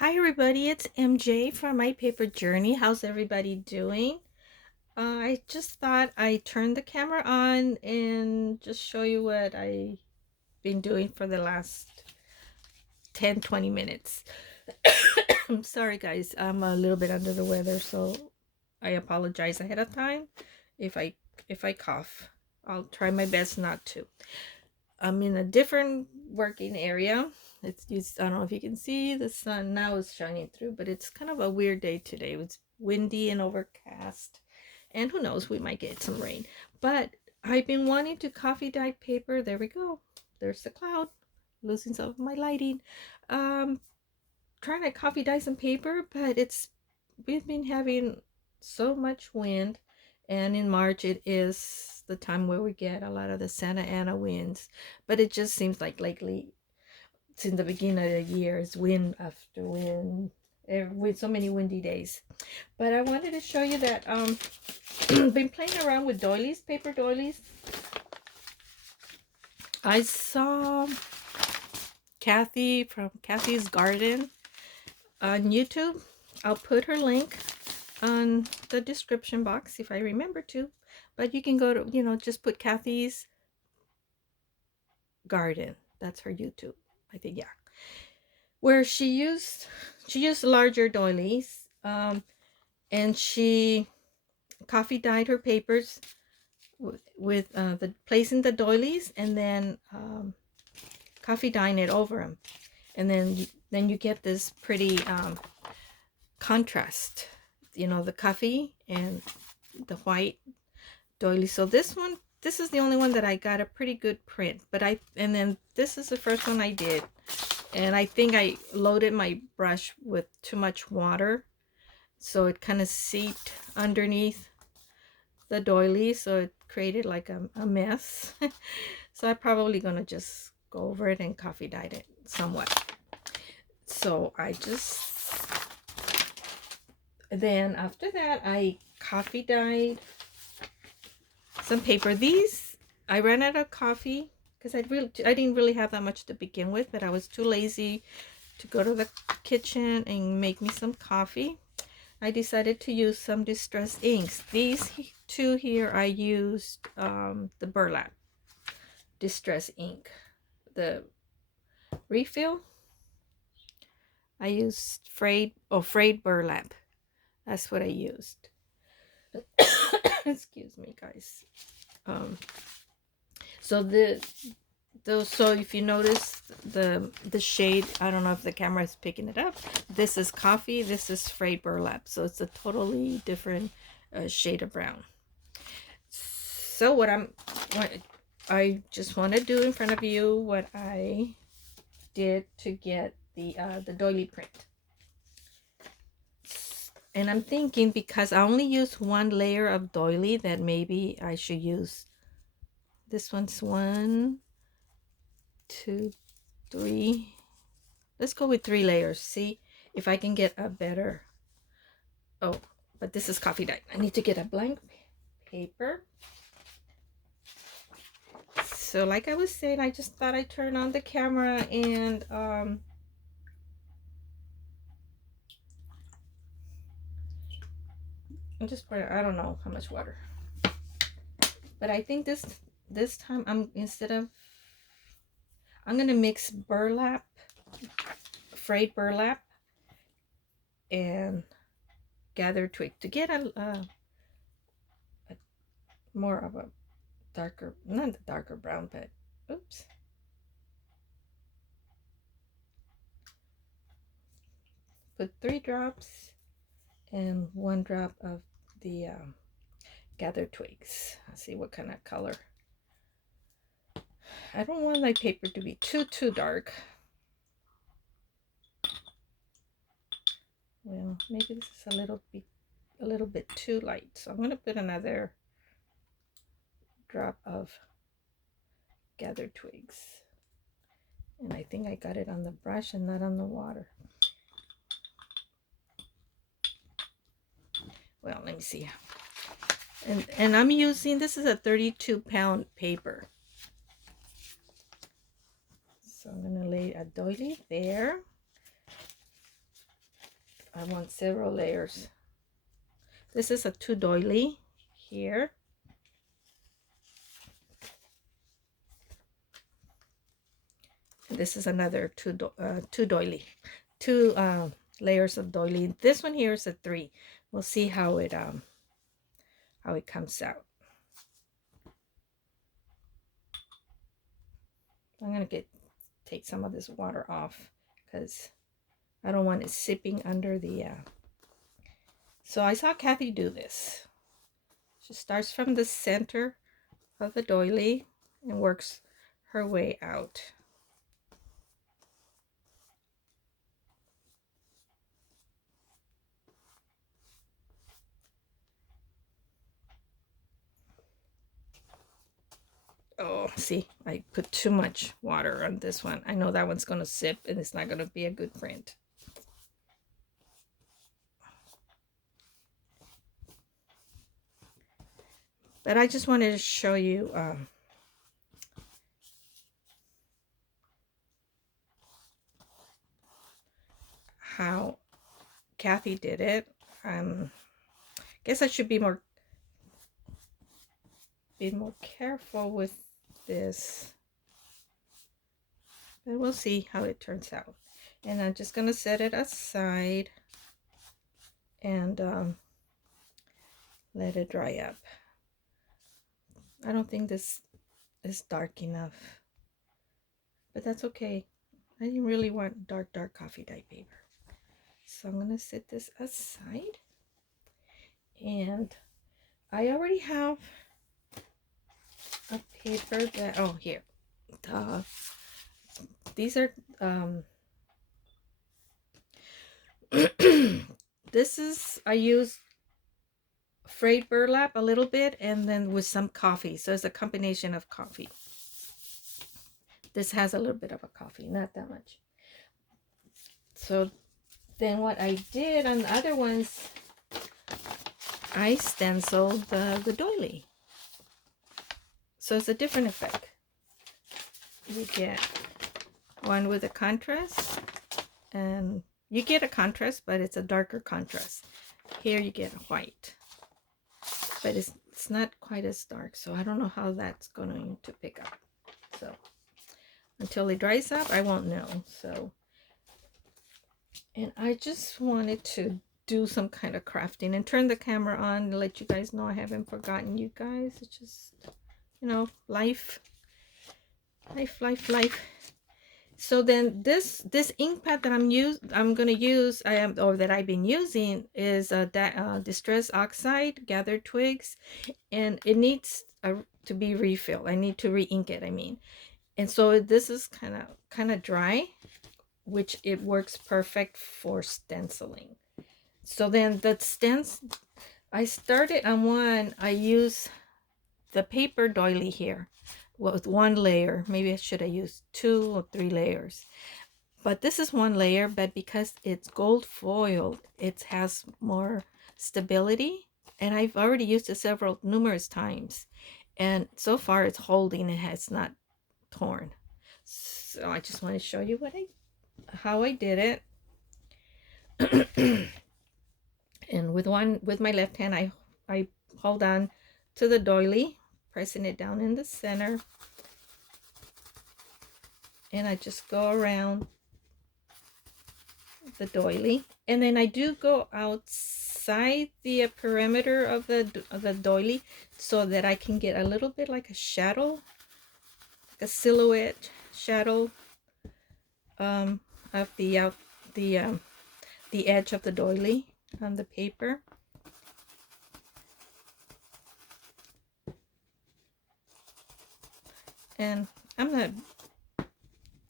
Hi everybody, it's MJ from My Paper Journey. How's everybody doing? I just thought I'd turn the camera on and just show you what I've been doing for the last 10-20 minutes. I'm sorry guys, I'm a little bit under the weather, so I apologize ahead of time if I cough. I'll try my best not to. I'm in a different working area. I don't know if you can see the sun now is shining through, but it's kind of a weird day today. It's windy and overcast, and who knows, we might get some rain. But I've been wanting to coffee dye paper. There we go. There's the cloud. Losing some of my lighting. Um, Trying to coffee dye some paper, but we've been having so much wind, and in March it is the time where we get a lot of the Santa Ana winds. But it just seems like lately, since the beginning of the year, it's wind after wind, with so many windy days. But I wanted to show you that been playing around with doilies, paper doilies. I saw Cathy from Cathy's Garden on YouTube. I'll put her link on the description box if I remember to, but you can go to, just put Cathy's Garden. That's her YouTube, I think. Yeah, where she used larger doilies, and she coffee dyed her papers with the placing the doilies, and then coffee dyeing it over them, and then you get this pretty contrast, the coffee and the white doily. So this is the only one that I got a pretty good print, and then this is the first one I did, and I think I loaded my brush with too much water, so it kind of seeped underneath the doily, so it created like a mess. So I'm probably gonna just go over it and coffee dye it somewhat. So then after that I coffee dyed some paper. These, I ran out of coffee because I didn't really have that much to begin with, but I was too lazy to go to the kitchen and make me some coffee. I decided to use some distress inks. These two here, I used the burlap distress ink, the refill. I used frayed burlap. That's what I used. Excuse me, guys. Um, so so if you notice the shade, I don't know if the camera is picking it up. This is coffee. This is frayed burlap. So it's a totally different shade of brown. So what I just want to do in front of you what I did to get the doily print. And I'm thinking, because I only used one layer of doily, that maybe I should use this one's 1, 2, 3. Let's go with 3 layers. See if I can get a better. Oh, but this is coffee dye. I need to get a blank paper. So like I was saying, I just thought I'd turn on the camera and I'm just putting, I don't know how much water, but I think this time I'm gonna mix burlap, frayed burlap, and gathered twig to get a more of a darker, not the darker brown, but oops. Put 3 drops and 1 drop of the gathered twigs. Let's see what kind of color. I don't want my paper to be too dark. Well, maybe this is a little bit too light, so I'm going to put another drop of gathered twigs. And I think I got it on the brush and not on the water. Well, let me see. And I'm using, this is a 32-pound paper. So I'm going to lay a doily there. I want several layers. This is a 2 doily here. And this is another two doily. Two layers of doily. This one here is a 3. We'll see how it comes out. I'm gonna take some of this water off because I don't want it sipping under the So I saw Cathy do this. She starts from the center of the doily and works her way out. Oh, see, I put too much water on this one. I know that one's going to sip and it's not going to be a good print. But I just wanted to show you how Cathy did it. Guess I should be more careful with this. But we'll see how it turns out. And I'm just going to set it aside and let it dry up. I don't think this is dark enough, but that's okay. I didn't really want dark coffee dye paper. So I'm going to set this aside. And I already have a paper that, oh, here. These are, this is, I use frayed burlap a little bit and then with some coffee. So it's a combination of coffee. This has a little bit of a coffee, not that much. So then what I did on the other ones, I stenciled the doily. So it's a different effect. You get one with a contrast, and you get a contrast, but it's a darker contrast. Here you get a white, but it's not quite as dark, so I don't know how that's going to pick up. So until it dries up, I won't know. So, and I just wanted to do some kind of crafting and turn the camera on and let you guys know I haven't forgotten you guys. It's just, you know, life. So then this ink pad that I'm gonna use, that I've been using is Distress Oxide Gathered Twigs, and it needs to be refilled. I need to re-ink it, I mean. And so this is kind of dry, which it works perfect for stenciling. So then the I started on one. I use the paper doily here with 1 layer. Maybe I should have used 2 or 3 layers. But this is 1 layer, but because it's gold foiled, it has more stability. And I've already used it numerous times. And so far it's holding, it has not torn. So I just want to show you how I did it. And with my left hand, I hold on to the doily, pressing it down in the center, and I just go around the doily, and then I do go outside the perimeter of the doily so that I can get a little bit like a shadow, like a silhouette shadow of the edge of the doily on the paper. And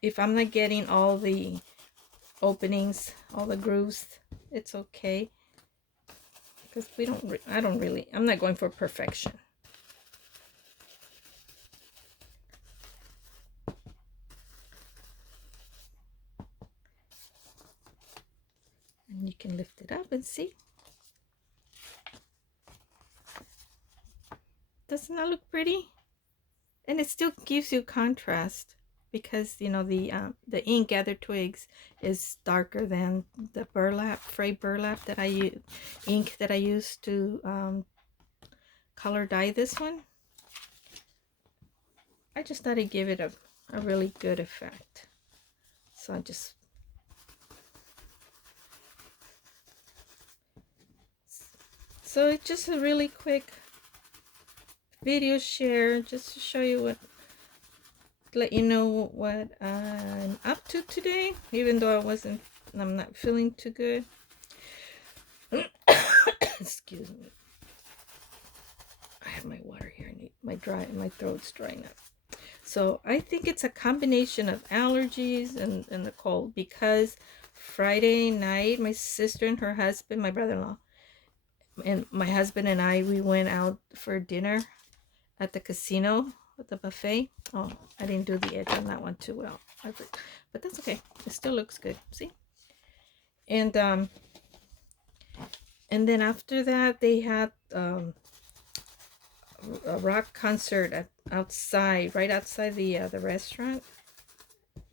if I'm not getting all the openings, all the grooves, it's okay, because I'm not going for perfection. And you can lift it up and see. Doesn't that look pretty? And it still gives you contrast. because you know the ink gather twigs is darker than the burlap, fray burlap that I use, ink that I use to color dye this one. I just thought I'd give it a really good effect. So I just it's just a really quick video share just to show you let you know what I'm up to today, even though I'm not feeling too good. Excuse me. I have my water here. I need my throat's drying up. So I think it's a combination of allergies and the cold, because Friday night my sister and her husband, my brother-in-law, and my husband and we went out for dinner at the casino with the buffet. Oh, I didn't do the edge on that one too well, but that's okay. It still looks good. See? And then after that they had a rock concert outside, right outside the restaurant,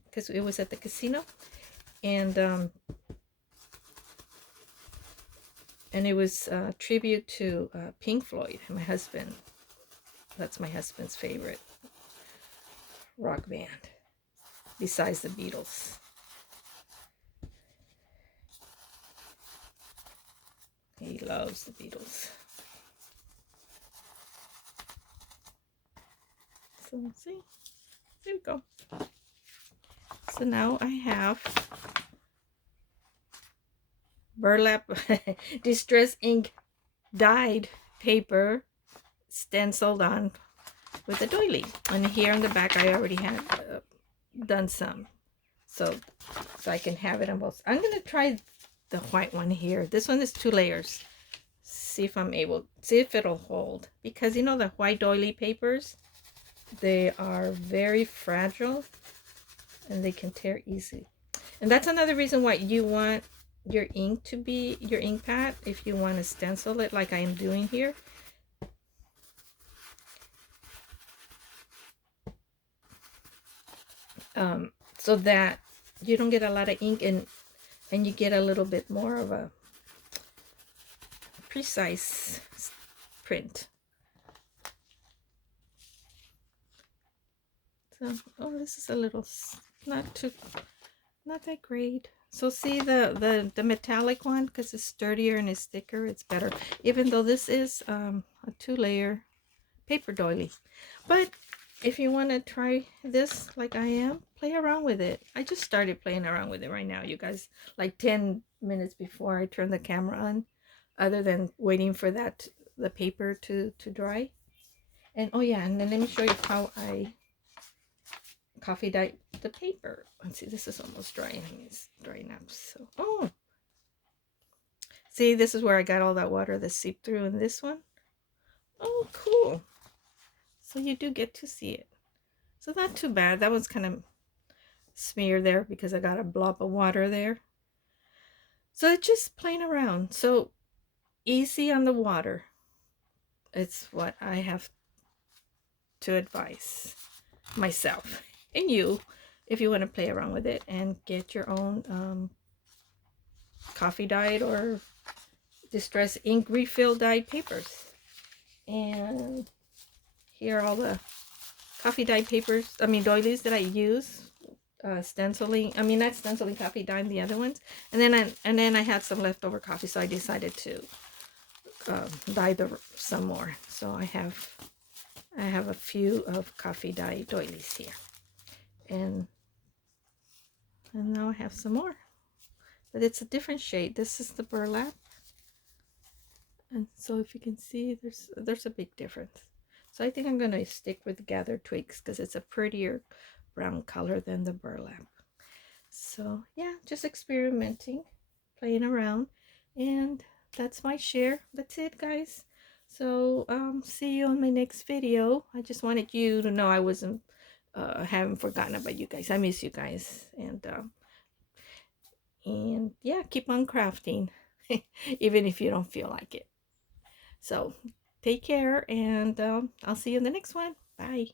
because it was at the casino, and it was a tribute to Pink Floyd. My husband, that's my husband's favorite rock band, besides the Beatles. He loves the Beatles. So see, there we go. So now I have burlap distress ink dyed paper stenciled on with a doily, and here on the back I already had done some, so I can have it on both. I'm gonna try the white one here. This one is 2 layers. See if it'll hold, because you know the white doily papers, they are very fragile and they can tear easily. And that's another reason why you want your ink to be your ink pad, if you want to stencil it like I am doing here. So that you don't get a lot of ink, and you get a little bit more of a precise print. So, oh, this is a little not that great. So see the metallic one, because it's sturdier and it's thicker, it's better. Even though this is a 2-layer paper doily. But if you want to try this like I am, play around with it. I just started playing around with it right now, you guys, like 10 minutes before I turn the camera on, other than waiting for the paper to dry. And oh yeah, and then let me show you how I coffee dye the paper. Let's see, this is almost drying. It's drying up. So, oh, see, this is where I got all that water that seeped through in this one. Oh, cool. So you do get to see it. So not too bad. That one's kind of smeared there because I got a blob of water there. So it's just playing around. So easy on the water. It's what I have to advise myself and you, if you want to play around with it and get your own coffee dyed or distress ink refill dyed papers. And here are all the coffee dyed papers, doilies that I use, stenciling, not stenciling, coffee dyeing the other ones. And then I had some leftover coffee, so I decided to dye some more. So I have a few of coffee dye doilies here, and now I have some more, but it's a different shade. This is the burlap, and so if you can see, there's a big difference. So I think I'm going to stick with gathered twigs because it's a prettier brown color than the burlap. So yeah, just experimenting, playing around, and that's my share. That's it, guys. So see you on my next video. I just wanted you to know I wasn't haven't forgotten about you guys. I miss you guys, and yeah, keep on crafting even if you don't feel like it. So take care, and I'll see you in the next one. Bye.